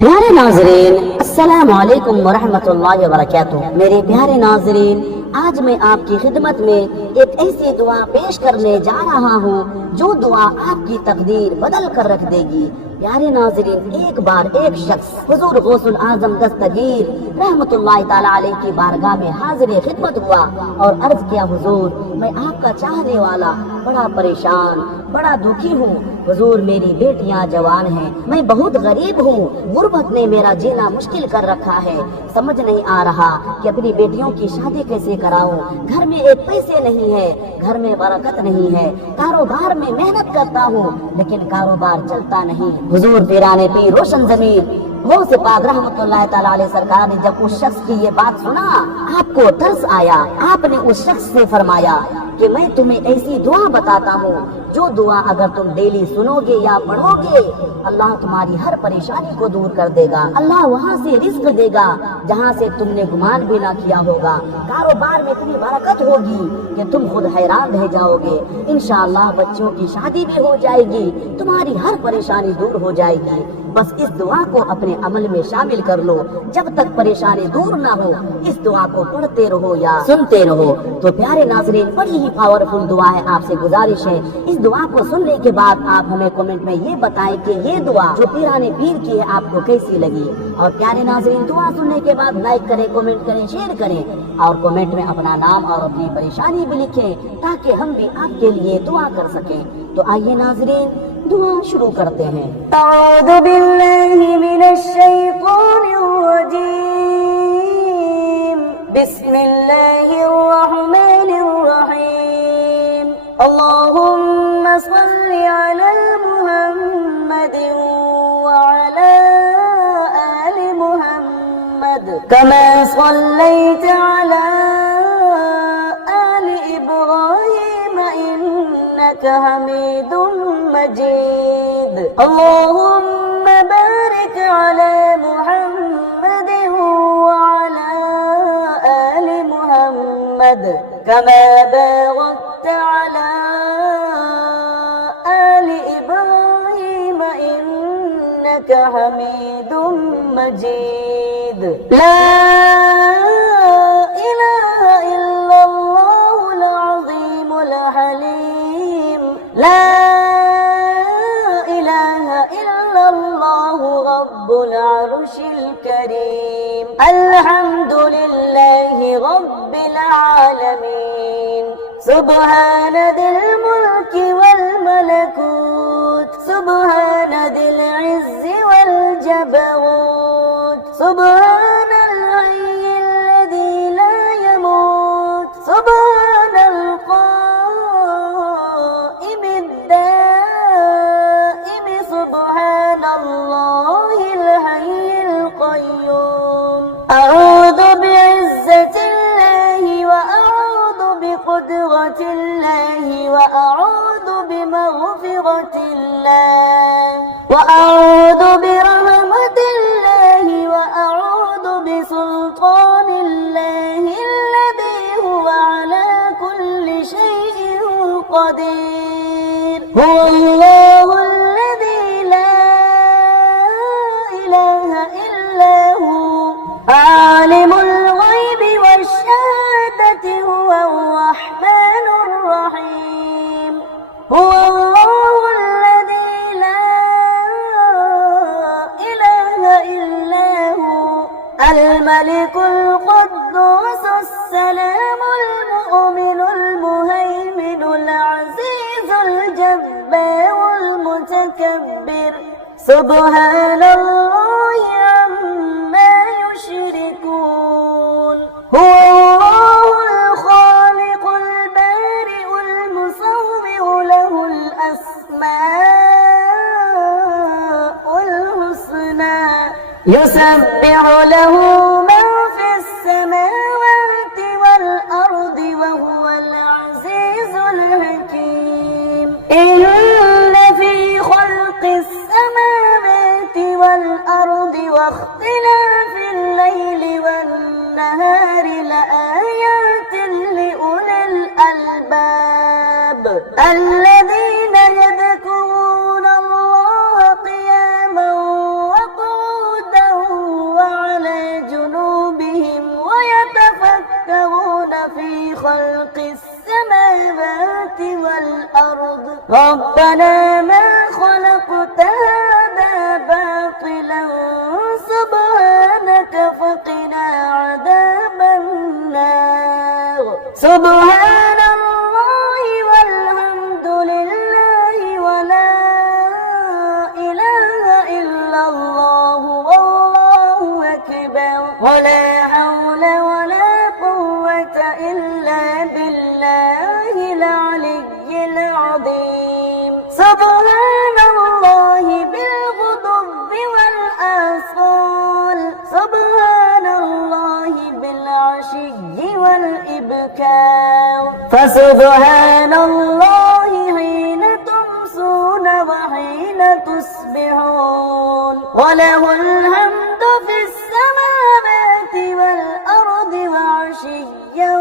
प्यारे नाजरीन, अस्सलाम वालेकुम वरहमतुल्लाहि वबरकातुह। मेरे प्यारे नाजरीन, आज मैं आपकी खिदमत में एक ऐसी दुआ पेश करने जा रहा हूँ जो दुआ आपकी तकदीर बदल कर रख देगी। प्यारे नाजरीन, एक बार एक शख्स हुजूर गौसुल आजम दस्तगीर रहमतुल्लाहि ताला अलैहि की बारगाह में हाजिर खिदमत हुआ और अर्ज किया, हुजूर मैं आपका चाहने वाला बड़ा परेशान बड़ा दुखी हूँ। हुजूर मेरी बेटियां जवान हैं, मैं बहुत गरीब हूँ, गुर्बत ने मेरा जीना मुश्किल कर रखा है। समझ नहीं आ रहा कि अपनी बेटियों की शादी कैसे कराऊं। घर में एक पैसे नहीं है, घर में बरकत नहीं है, कारोबार में मेहनत करता हूँ लेकिन कारोबार चलता नहीं। हुजूर पीराने पीर रोशन जमीन गौस पाक रहमतुल्लाहि ताला अलैहि सरकार ने जब उस शख्स की ये बात सुना, आपको तरस आया। आपने उस शख्स से फरमाया कि मैं तुम्हें ऐसी दुआ बताता हूँ जो दुआ अगर तुम डेली सुनोगे या पढ़ोगे, अल्लाह तुम्हारी हर परेशानी को दूर कर देगा। अल्लाह वहाँ से रिस्क देगा जहाँ से तुमने गुमान भी ना किया होगा। कारोबार में इतनी बरकत होगी कि तुम खुद हैरान रह जाओगे। इंशाअल्लाह बच्चों की शादी भी हो जाएगी, तुम्हारी हर परेशानी दूर हो जाएगी। बस इस दुआ को अपने अमल में शामिल कर लो। जब तक परेशानी दूर ना हो इस दुआ को पढ़ते रहो या सुनते रहो। तो प्यारे नाजरीन, बड़ी ही पावरफुल दुआ है। आपसे गुजारिश है इस दुआ को सुनने के बाद आप हमें कमेंट में ये बताएं कि ये दुआ जो पीराने पीर की है आपको कैसी लगी। और प्यारे नाजरीन, दुआ सुनने के बाद लाइक करें, कमेंट करें, शेयर करें और कमेंट में अपना नाम और अपनी परेशानी भी लिखें ताकि हम भी आपके लिए दुआ कर सकें। तो आइए नाजरीन, दुआ शुरू करते हैं। अऊज़ु बिल्लाहि मिनश शैतानिर रजीम। बिस्मिल्लाहिर रहमानिर रहीम। अल्लाहुम्मा सल्लि अला मुहम्मदिन व अला आलि मुहम्मद कमा सल्लैता अला आलि इब्राहीम इन्नका हमीदुम मजीद। अल्लाहुम्मा बारिक अला मुहम्मद व अला आलि मुहम्मद कमा बारकता अला आलि इब्राहीम इन्नका हमीदुम मजीद। ला इलाहा इल्लल्लाहुल अज़ीमुल हलीम। ला इलाहा इल्लल्लाहु रब्बुल अर्शिल करीम। अल्हम्दुलिल्लाहि रब्बिल आलमीन। सुब्हान दिल मुल्की वल मलकूत। सुब्हान दिल इज़्ज़ि वल जबरूत। सुब्हानल हय्यिल्लज़ी ला यमूत। सुब्हानल क़ाइमिद दाइम। सुब्हानल्लाहिल हय्यिल क़य्यूम। अऊज़ु बिइज़्ज़तिल्लाहि व अऊज़ु बिक़ुद्रतिल्लाहि व अऊज़ु बिमग़फ़िरतिल्लाह व अऊज़ु बिरहमतिल्लाहि व अऊज़ु बिसुल्तानिल्लाहि अल्लज़ी हुवा अला कुल्ली शैइन क़दीर। हुवल्लाहुल लज़ी ला इलाहा इल्ला हु आलिमुल ग़ैबि वश्शहादति हुवर रहमानुर रहीम। हुवल्लाहुल लज़ी ला इलाहा इल्ला हु अल मलिकुल क़ुद्दूसुस सलामुल मुअ्मिनुल मुहैमिनुल अज़ीज़ुल जब्बारुल मुतकब्बिर। सुब्हानल्लाहि अम्मा युश्रिकून। हुवल्लाहुल ख़ालिक़ुल बारिउल मुसव्विरु लहुल अस्माउल हुस्ना। युसब्बिहु लहु मा फिस समावाति वल अर्दि व हुवल अज़ीज़ुल हकीम। इन्न फी ख़ल्क़िस समावाति वल अर्दि व इख्तिलाफ़िल लैलि वन नहारि लआयातिन लिउलिल अलबाब الذين يذكرون الله قياما وقعودا السماوات والأرض ربنا ما خلقت هذا باطلا سبحانك فقنا عذاب النار. سبحان الله والحمد لله ولا إله إلا الله والله أكبر ولا حول ولا قوة إلا بالله العلي العظيم. سبحان الله بالغضب والآصال سبحان الله بالعشي والإبكار فسبحان الله حين تمسون وحين تصبحون وله الحمد في السماوات والأرض وعشيا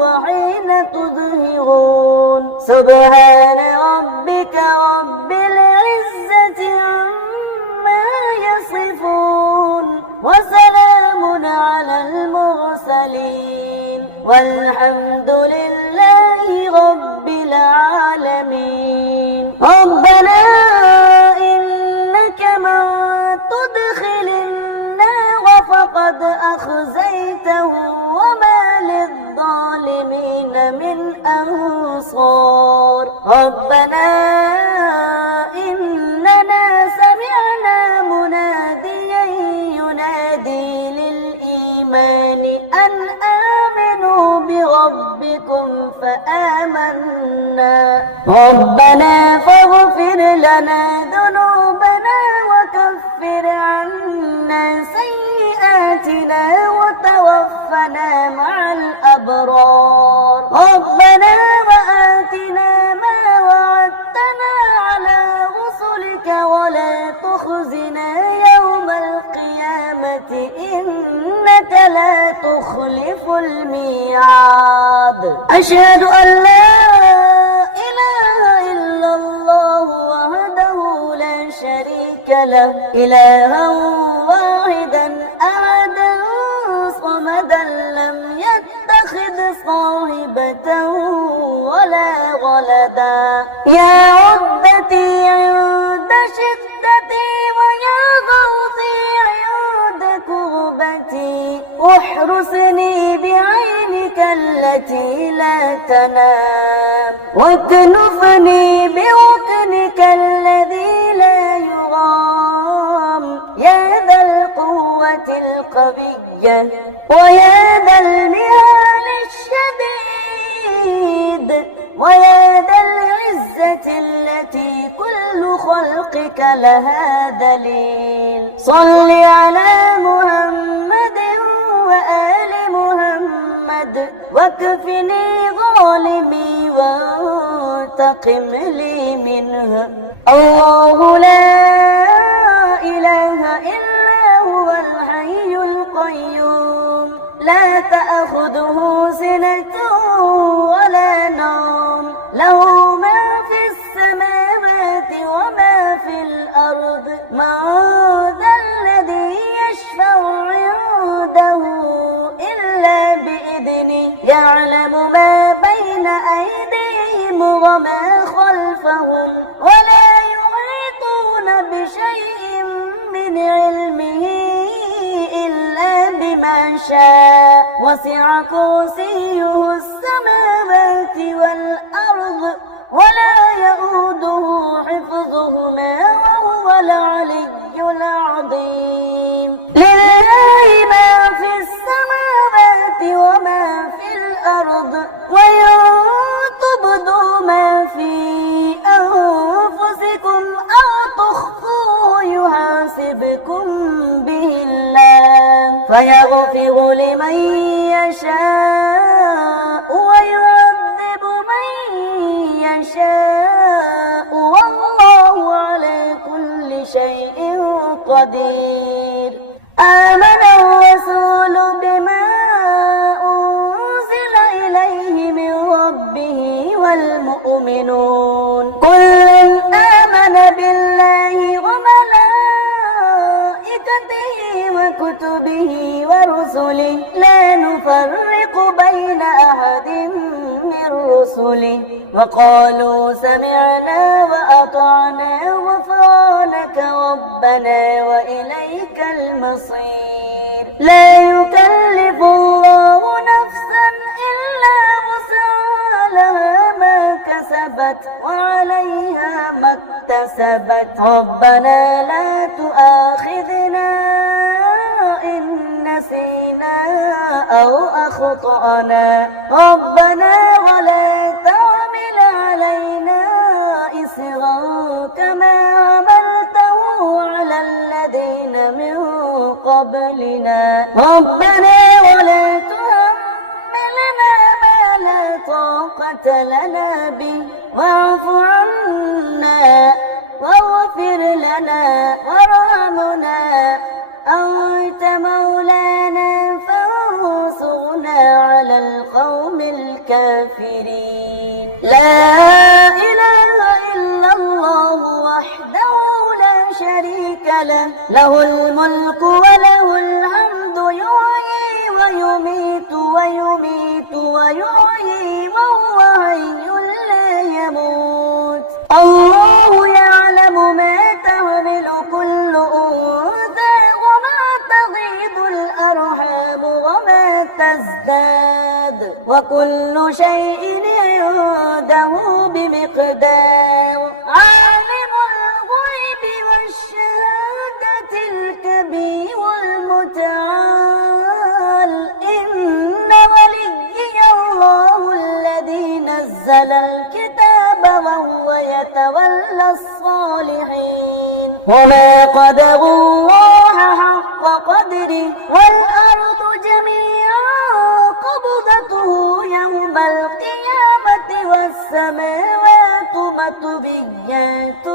وحين تظهرون. سبحان ربك رب العزة عما يصفون وسلام على المرسلين والحمد لله رب العالمين. ربنا إنك من تدخل النار فقد أخزيته وما للظالمين من أنصار. ربنا إننا سمعنا مناديا ينادي للإيمان أن آمنوا بربكم فآمنا. ربنا فاغفر لنا ذنوبنا وكفر عنا سيئاتنا وتوفنا مع الأبرار. ربنا وآتنا ما وعدتنا على رسلك ولا تخزنا يوم القيامة إنك لا تخلف الميعاد. أشهد أن لا إله إلا الله وحده لا شريك له إلها واحدا أحدا صمدا لم يتخذ صاحبة ولا ولدا. يا عدتي عند شدتي ويا غوثي عند كربتي احرسني بعينك التي لا تنام واكنفني بركنك الذي لا يرام. يا ذا القوة القوية ويا ذا المهال الشديد ويا ذا العزة التي كل خلقك لها دليل. صل على محمد وآل محمد واكفني ظالمي وانتقم لي منها. الله لا إله إلا هو الحي القيوم لا تأخذه سنة ولا نوم له ما في السماوات وما في الأرض. من ذا الذي يشفع عنده إلا بإذنه يعلم ما بين أيديهم وما خلفهم ولا يحيطون بشيء من علمه إلا بما شاء وسع كرسيه السماوات والأرض ولا يؤوده حفظهما وهو العلي العظيم. لله ما في السماوات وما في الأرض وإن تبدوا ما في أنفسكم أو تخفوه يحاسبكم به الله فيغفر لمن يشاء ويعذب من يشاء والله على كل شيء قدير. آمن الرسول بما أنزل إليه من ربه والمؤمنون كل آمن بالله وملائكته وملائكته وكتبه ورسله لا نفرق بين أحد من رسله وقالوا سمعنا وأطعنا غفرانك ربنا وإليك المصير. لا يكلف الله نفسا إلا وسعها لها ما كسبت وعليها ما اكتسبت ربنا لا تؤاخذنا إن نسينا أو أخطأنا ربنا ولا تحمل علينا إصرا كما حملته على الذين من قبلنا ربنا ولا تحملنا ما لا طاقة لنا به واعف عنا واغفر لنا وارحمنا أنت مولانا فانصرنا على القوم الكافرين. لا إله إلا الله وحده لا شريك له له الملك وله الحمد يحيي ويميت ويحيي وهو حي لا يموت. الله يعلم ما تحمل كل أنثى وما تغيض الأرحام وما تزداد وكل شيء عنده بمقدار. عالم الغيب والشهادة الكبير المتعال إن وليي الله الذي نزل الكتاب وهو يتولى الصالحين. وما قدروا الله حق قدره والأرض جميعا قبضته يوم القيامة والسماوات مطويات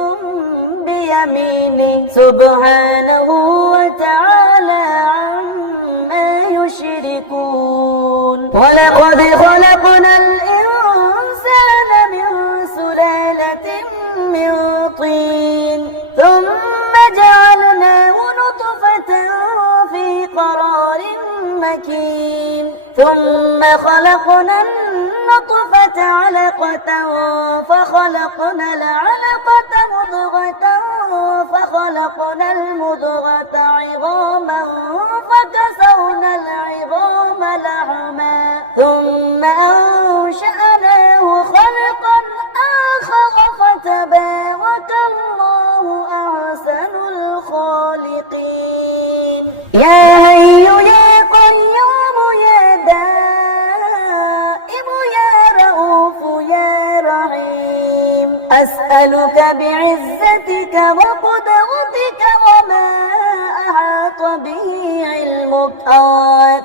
بيمينه سبحانه وتعالى عما يشركون. ولقد خلقنا الإنسان من سلالة من طين ثم جعلناه نطفة في قرار مكين ثم خلقنا النطفة علقة فخلقنا العلقة مضغة فخلقنا المضغة عظاما فكسونا العظام لحما ثم أنشأناه خلقا آخر فتبارك الله أحسن الخالقين. يا حي يا قيوم يا دائم يا رؤوف يا رحيم أسألك بعزتك وقدرتك وما أحاط به علمك أن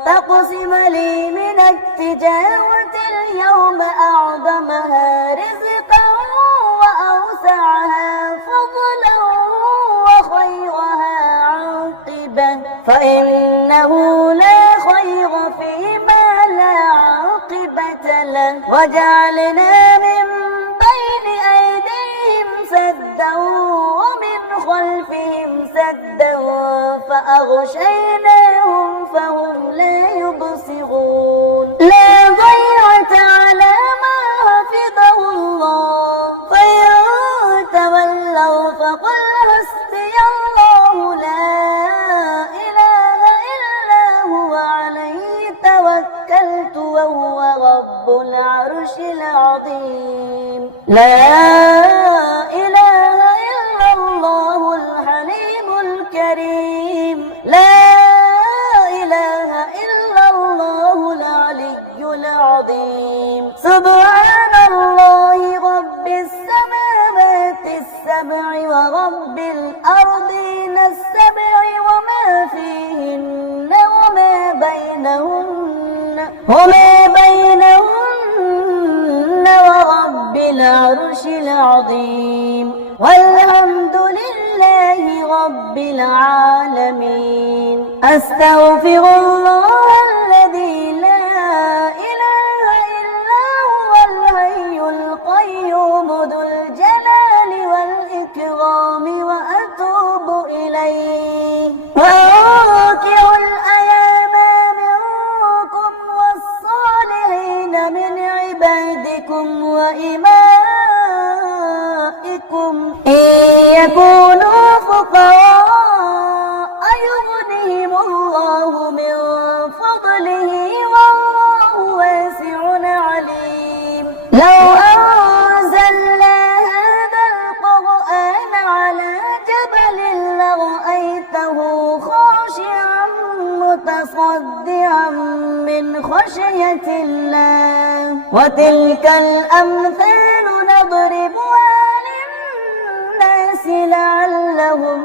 تقسم لي من التجارة اليوم أعظمها رزقا وأوسعها فضلا وخيرها عاقبة فإنه لا خير فيما لا عاقبة له وجعلنا من بين أيديهم سدا ومن خلفهم سدا فأغشيناهم فهم لا يبصرون. لا ضيعة على ما حفظه الله فإن تولوا فقل حسبي الله لا إله إلا هو عليه توكلت وهو رب العرش العظيم. لا إله إلا الله الحليم الكريم. لا إله إلا الله العلي العظيم. سبحان الله رب السماوات السبع ورب الأرضين السبع وما فيهن وما بينهن ورب العرش العظيم والحمد لله رب العالمين. أستغفر الله الذي لا إله إلا هو الحي القيوم ذو الجلال والإكرام وأتوب إليه. متصدعا من خشية الله وتلك الأمثال نضربها للناس لعلهم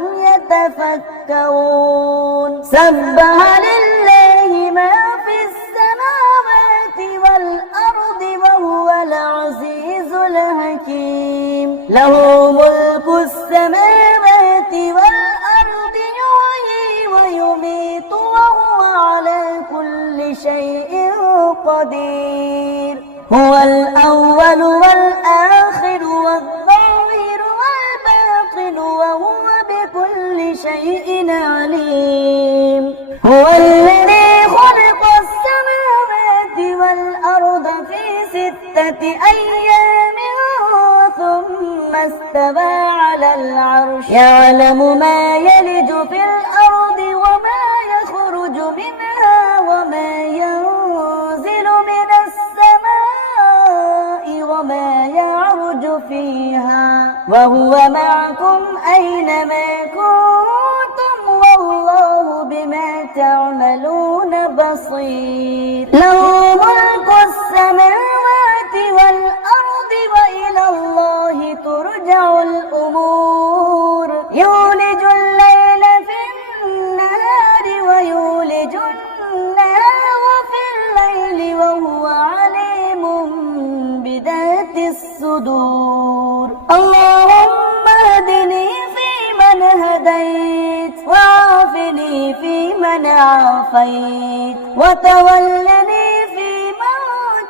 يتفكرون سبح لله ما في السماوات والأرض وهو العزيز الحكيم له ملك السماوات والأرض يحيي ويميت وهو على كل شيء قدير هو الأول والآخر والظاهر والباطن وهو بكل شيء عليم هو الذي خلق السماوات والأرض في 6 أيام ثم استوى على العرش يعلم ما يلج في الأرض وما يخرج منها وما ينزل من السماء وما يعرج فيها وهو معكم أينما كنتم والله بما تعملون بصير له ملك السماوات والأرض وإلى الله ترجع الأمور يولج الليل في النهار ويولج النهار في الليل وهو عليم بذات الصدور اللهم اهدني فيمن هديت وعافني فيمن عافيت وتولني فيمن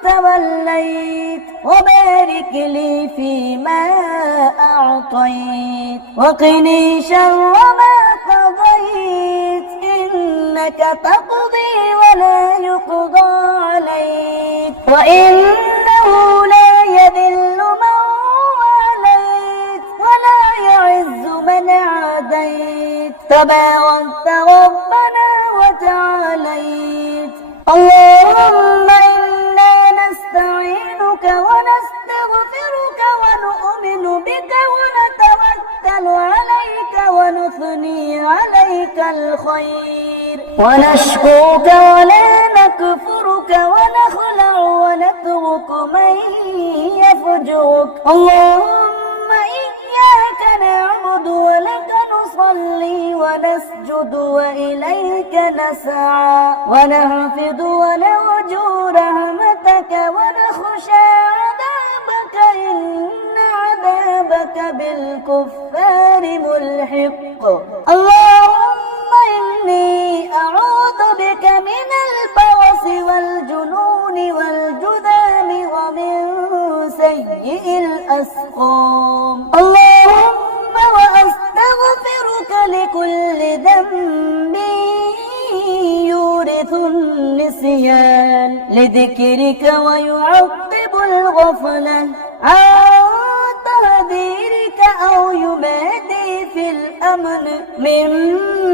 توليت وبارك لي فيما أعطيت وقني شر ما قضيت إنك تقضي ولا يقضى عليك وإنه لا يذل من واليت ولا يعز من عاديت تباركت ربنا وتعاليت اللهم إنا نستعينك ونستغفرك ونؤمن بك ونتوكل عليك ونثني عليك الخير ونشكرك ولا نكفرك ونخلع ونترك من يفجرك اللهم إياك نعبد ولك نصلي ونسجد وإليك نسعى ونحفظ ونرجو رحمتك ونخشى عذابك إن عذابك بالكفار ملحق اللهم إني أعوذ بك من البرص والجنون والجذام ومن سيء الأسقام اللهم وأستغفرك لكل ذنب يورث النسيان لذكرك ويعقب الغفلة عن تهديرك أو يبادي في الأمن من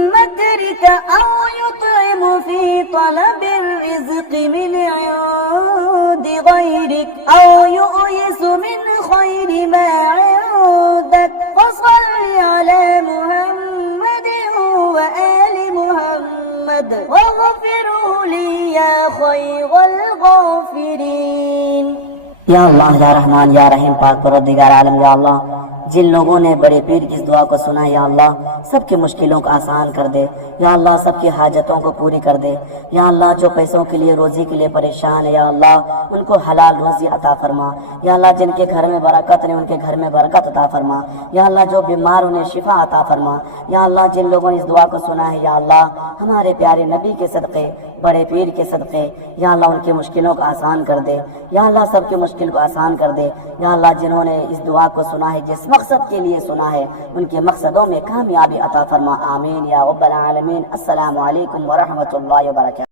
مكرك أو يطعم في طلب الرزق من عند غيرك أو يؤيس من خير ما عندك فصل على محمد وآل محمد واغفروا لي يا خير الغافرين या अल्लाह या रहमान या रहीम पाक परवरदिगार आलम या अल्लाह जिन लोगों ने बड़े पीर की इस दुआ को सुना है या अल्लाह सबकी मुश्किलों को आसान कर दे या अल्लाह सबकी हाजतों को पूरी कर दे या अल्लाह जो पैसों के लिए रोजी के लिए परेशान है या अल्लाह उनको हलाल रोजी अता फरमा या अल्लाह जिनके घर में बरकत नहीं उनके घर में बरकत अता फरमा या अल्लाह जो बीमार उन्हें शिफा अता फरमा या अल्लाह जिन लोगों ने इस दुआ को सुना है या अल्लाह हमारे प्यारे नबी के सदक़े बड़े पीर के सदक़े या अल्लाह उनकी मुश्किलों को आसान कर दे या अल्लाह सबकी मुश्किल को आसान कर दे या अल्लाह जिन्होंने इस दुआ को सुना है जिस मकसद के लिए सुना है उनके मकसदों में कामयाबी अता फरमा आमीन या रब्बल आलमीन। अस्सलामु अलैकुम व रहमतुल्लाहि व बरकातहू।